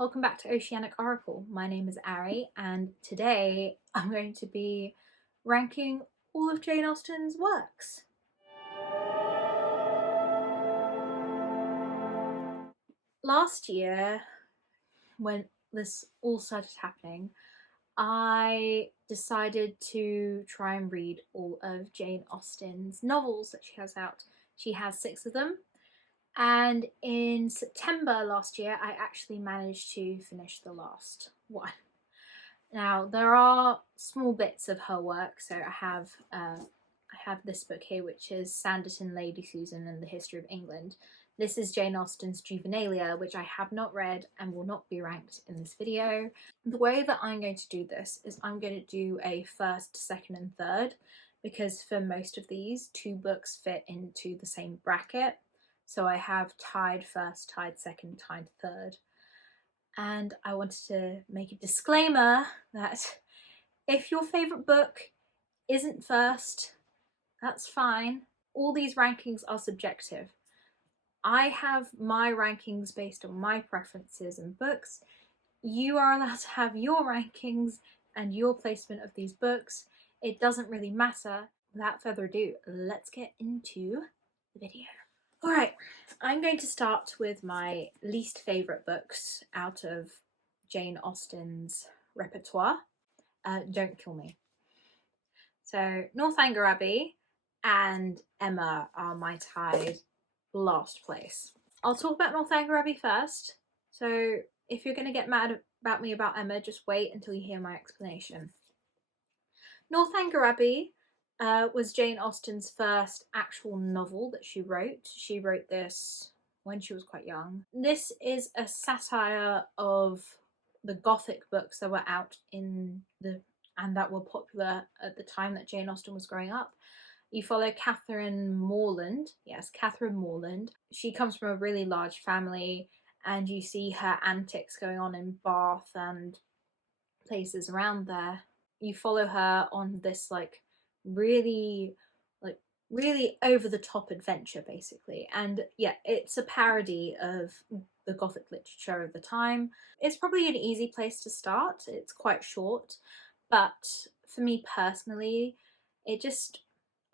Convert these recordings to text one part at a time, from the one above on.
Welcome back to Oceanic Oracle. My name is Ari, and today I'm going to be ranking all of Jane Austen's works. Last year, when this all started happening, I decided to try and read all of Jane Austen's novels that she has out. She has 6 of them. And in September last year, I actually managed to finish the last one. Now, there are small bits of her work. So I have this book here, which is Sanditon, Lady Susan and the History of England. This is Jane Austen's Juvenilia, which I have not read and will not be ranked in this video. The way that I'm going to do this is I'm going to do a first, second and third, because for most of these, 2 books fit into the same bracket. So I have tied first, tied second, tied third. And I wanted to make a disclaimer that if your favourite book isn't first, that's fine. All these rankings are subjective. I have my rankings based on my preferences and books. You are allowed to have your rankings and your placement of these books. It doesn't really matter. Without further ado, let's get into the video. Alright, I'm going to start with my least favourite books out of Jane Austen's repertoire. Don't kill me. So, Northanger Abbey and Emma are my tied last place. I'll talk about Northanger Abbey first. So, if you're going to get mad about me about Emma, just wait until you hear my explanation. Northanger Abbey was Jane Austen's first actual novel that she wrote. She wrote this when she was quite young. This is a satire of the Gothic books that were out and that were popular at the time that Jane Austen was growing up. You follow Catherine Morland. Yes, Catherine Morland. She comes from a really large family, and you see her antics going on in Bath and places around there. You follow her on this really over the top adventure, basically. And yeah, it's a parody of the Gothic literature of the time. It's probably an easy place to start. It's quite short, but for me personally,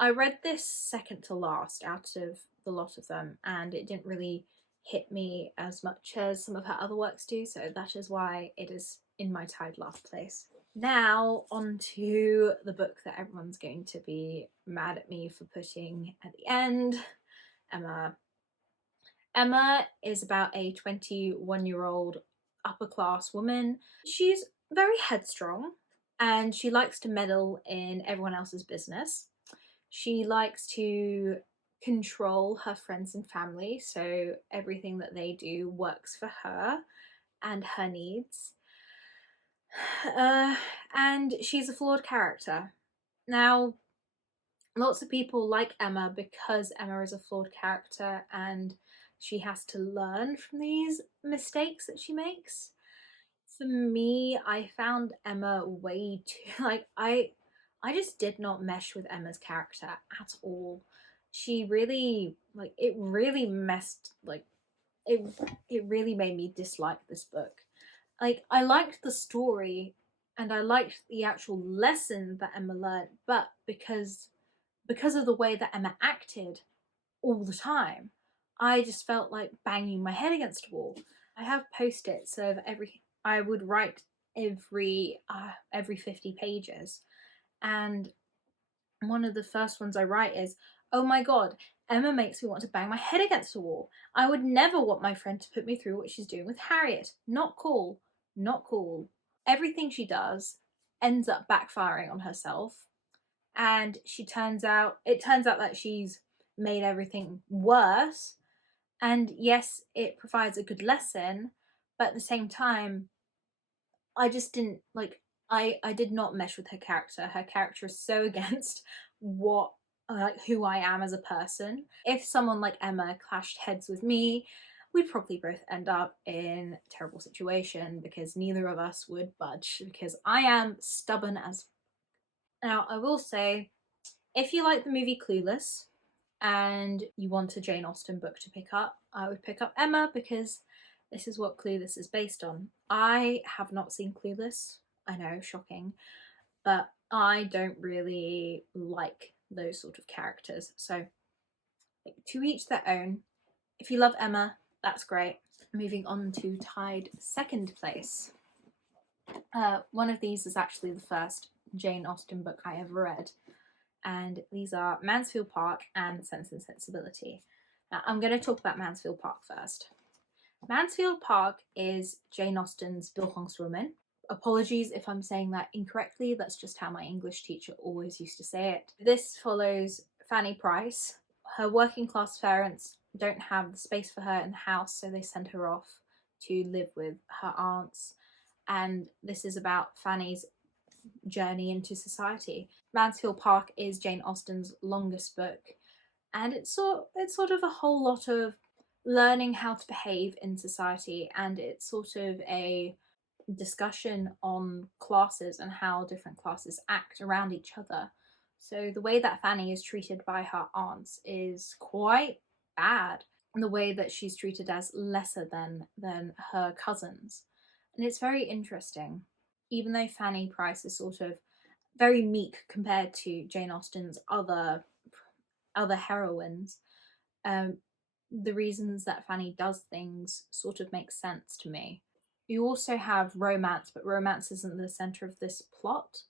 I read this second to last out of the lot of them, and it didn't really hit me as much as some of her other works do, so that is why it is in my tied last place. Now on to the book that everyone's going to be mad at me for putting at the end, Emma. Emma is about a 21-year-old upper-class woman. She's very headstrong and she likes to meddle in everyone else's business. She likes to control her friends and family, so everything that they do works for her and her needs. And she's a flawed character. Now, lots of people like Emma because Emma is a flawed character and she has to learn from these mistakes that she makes. For me, I found Emma way too, I just did not mesh with Emma's character at all. She really, it really made me dislike this book. I liked the story and I liked the actual lesson that Emma learned, but because of the way that Emma acted all the time, I just felt like banging my head against a wall. I have post-its of I would write every 50 pages, and one of the first ones I write is, "Oh my god, Emma makes me want to bang my head against a wall. I would never want my friend to put me through what she's doing with Harriet. Not cool. Not cool." Everything she does ends up backfiring on herself, and it turns out that she's made everything worse. And yes, it provides a good lesson, but at the same time, I just didn't I did not mesh with her character. Her character is so against who I am as a person. If someone like Emma clashed heads with me, we'd probably both end up in a terrible situation because neither of us would budge, because I am stubborn as. Now, I will say, if you like the movie Clueless and you want a Jane Austen book to pick up, I would pick up Emma, because This is what Clueless is based on. I have not seen Clueless. I know, shocking, but I don't really like those sort of characters. So, to each their own. If you love Emma, that's great. Moving on to tied second place. One of these is actually the first Jane Austen book I ever read, and these are Mansfield Park and Sense and Sensibility. Now, I'm going to talk about Mansfield Park first. Mansfield Park is Jane Austen's Bildungsroman. Apologies if I'm saying that incorrectly, that's just how my English teacher always used to say it. This follows Fanny Price. Her working class parents don't have the space for her in the house, so they send her off to live with her aunts. And this is about Fanny's journey into society. Mansfield Park is Jane Austen's longest book, and it's sort of a whole lot of learning how to behave in society, and it's sort of a discussion on classes and how different classes act around each other. So the way that Fanny is treated by her aunts is quite bad, and the way that she's treated as lesser than her cousins. And it's very interesting. Even though Fanny Price is sort of very meek compared to Jane Austen's other heroines, the reasons that Fanny does things sort of make sense to me. You also have romance, but romance isn't the center of this plot.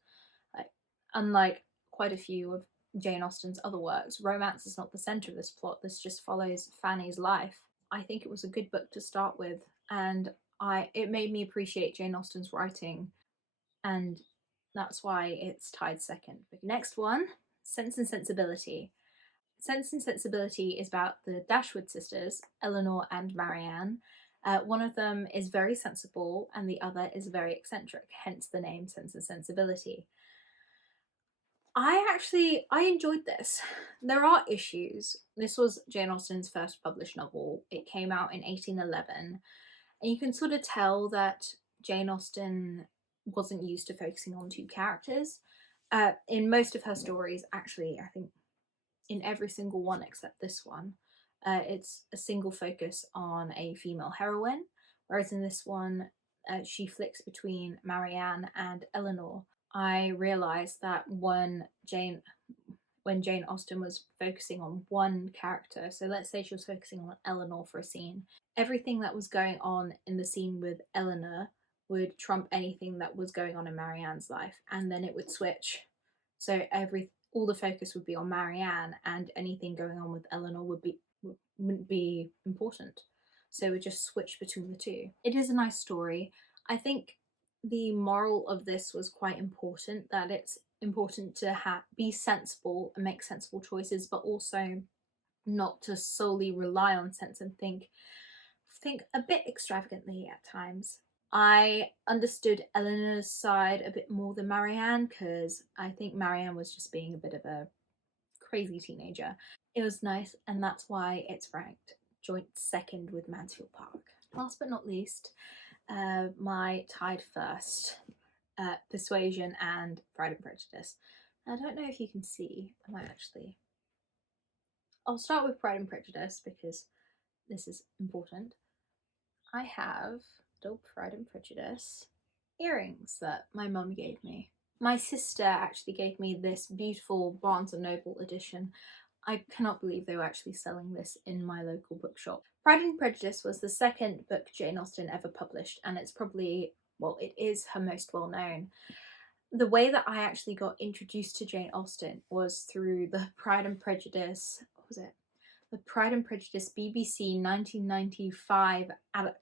Unlike quite a few of Jane Austen's other works, romance is not the center of this plot. This just follows Fanny's life. I think it was a good book to start with, and it made me appreciate Jane Austen's writing, and that's why it's tied second. But next one, Sense and Sensibility. Sense and Sensibility is about the Dashwood sisters, Eleanor and Marianne. One of them is very sensible and the other is very eccentric, hence the name Sense and Sensibility. I enjoyed this. There are issues. This was Jane Austen's first published novel. It came out in 1811, and you can sort of tell that Jane Austen wasn't used to focusing on two characters. In most of her stories, actually, I think in every single one except this one, it's a single focus on a female heroine, whereas in this one, she flicks between Marianne and Eleanor. I realised that when Jane Austen was focusing on one character, so let's say she was focusing on Eleanor for a scene, everything that was going on in the scene with Eleanor would trump anything that was going on in Marianne's life, and then it would switch. So all the focus would be on Marianne, and anything going on with Eleanor wouldn't be important. So it would just switch between the two. It is a nice story. I think the moral of this was quite important, that it's important to be sensible and make sensible choices, but also not to solely rely on sense and think a bit extravagantly at times. I understood Eleanor's side a bit more than Marianne, because I think Marianne was just being a bit of a crazy teenager. It was nice, and that's why it's ranked joint second with Mansfield Park. Last but not least, my tied first, Persuasion and Pride and Prejudice. I don't know if you can see. I'll start with Pride and Prejudice because this is important. I have Pride and Prejudice earrings that my mum gave me. My sister actually gave me this beautiful Barnes & Noble edition. I cannot believe they were actually selling this in my local bookshop. Pride and Prejudice was the second book Jane Austen ever published, and it's probably, it is her most well known. The way that I actually got introduced to Jane Austen was through the Pride and Prejudice, the Pride and Prejudice BBC 1995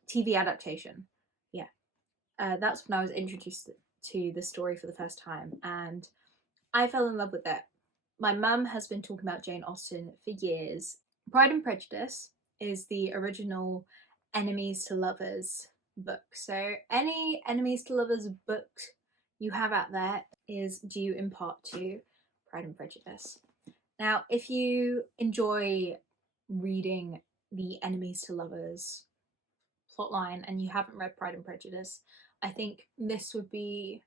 TV adaptation. Yeah, that's when I was introduced to the story for the first time, and I fell in love with it. My mum has been talking about Jane Austen for years. Pride and Prejudice is the original enemies to lovers book. So any enemies to lovers book you have out there is due in part to Pride and Prejudice. Now, if you enjoy reading the enemies to lovers plotline and you haven't read Pride and Prejudice, I think this would be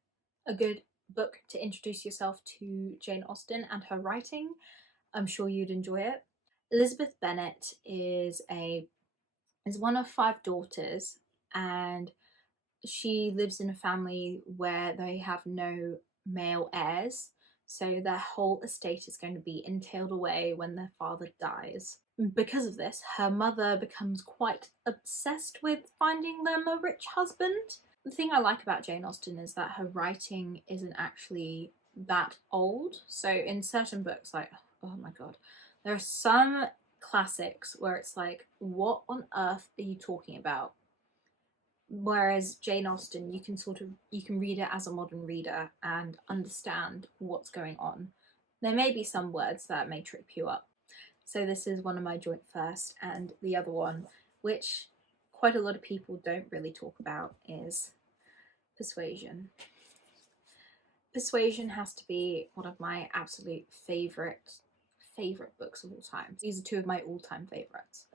a good book to introduce yourself to Jane Austen and her writing. I'm sure you'd enjoy it. Elizabeth Bennet is a is one of 5 daughters, and she lives in a family where they have no male heirs, so their whole estate is going to be entailed away when their father dies. Because of this, her mother becomes quite obsessed with finding them a rich husband. The thing I like about Jane Austen is that her writing isn't actually that old. So in certain books, like, oh my god, there are some classics where it's like, what on earth are you talking about? Whereas Jane Austen, you can read it as a modern reader and understand what's going on. There may be some words that may trip you up. So this is one of my joint first, and the other one, which quite a lot of people don't really talk about, is Persuasion. Persuasion has to be one of my absolute favorite books of all time. These are 2 of my all-time favorites.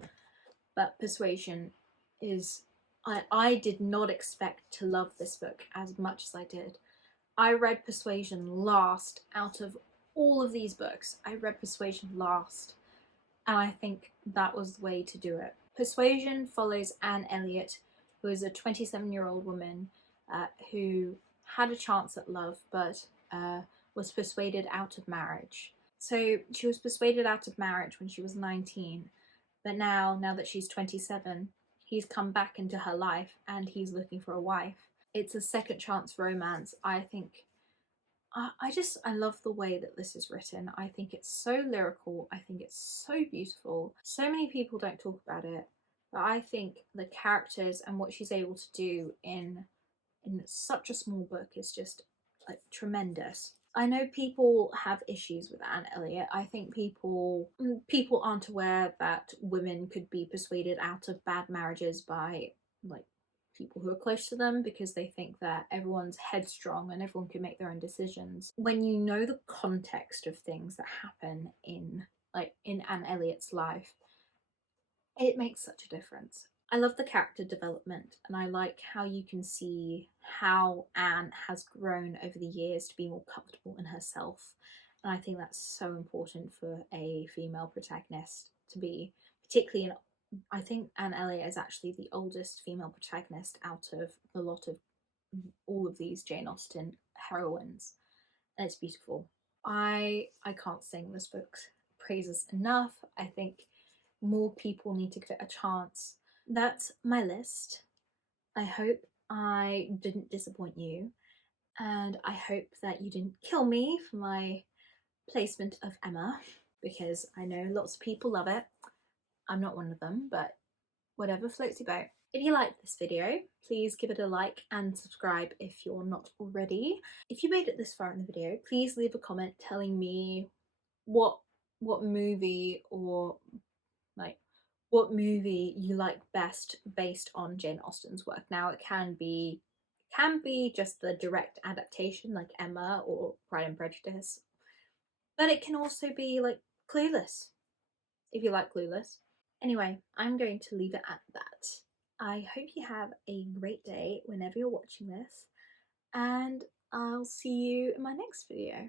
But Persuasion is, I did not expect to love this book as much as I did. I read Persuasion last out of all of these books. I read Persuasion last, and I think that was the way to do it. Persuasion follows Anne Elliot, who is a 27-year-old woman who had a chance at love, but was persuaded out of marriage. So she was persuaded out of marriage when she was 19, but now that she's 27, he's come back into her life and he's looking for a wife. It's a second chance romance. I think I love the way that this is written. I think it's so lyrical. I think it's so beautiful. So many people don't talk about it, but I think the characters and what she's able to do in such a small book is just like tremendous. I know people have issues with Anne Elliot. I think people aren't aware that women could be persuaded out of bad marriages by like people who are close to them, because they think that everyone's headstrong and everyone can make their own decisions. When you know the context of things that happen in Anne Elliot's life, it makes such a difference. I love the character development, and I like how you can see how Anne has grown over the years to be more comfortable in herself. And I think that's so important for a female protagonist to be, particularly in, I think Anne Elliot is actually the oldest female protagonist out of a lot of all of these Jane Austen heroines, and it's beautiful. I can't sing this book's praises enough. I think more people need to get a chance. That's my list. I hope I didn't disappoint you, and I hope that you didn't kill me for my placement of Emma, because I know lots of people love it. I'm not one of them, but whatever floats your boat. If you liked this video, please give it a like and subscribe if you're not already. If you made it this far in the video, please leave a comment telling me what movie or like what movie you like best based on Jane Austen's work. Now it can be just the direct adaptation like Emma or Pride and Prejudice, but it can also be like Clueless, if you like Clueless. Anyway, I'm going to leave it at that. I hope you have a great day whenever you're watching this, and I'll see you in my next video.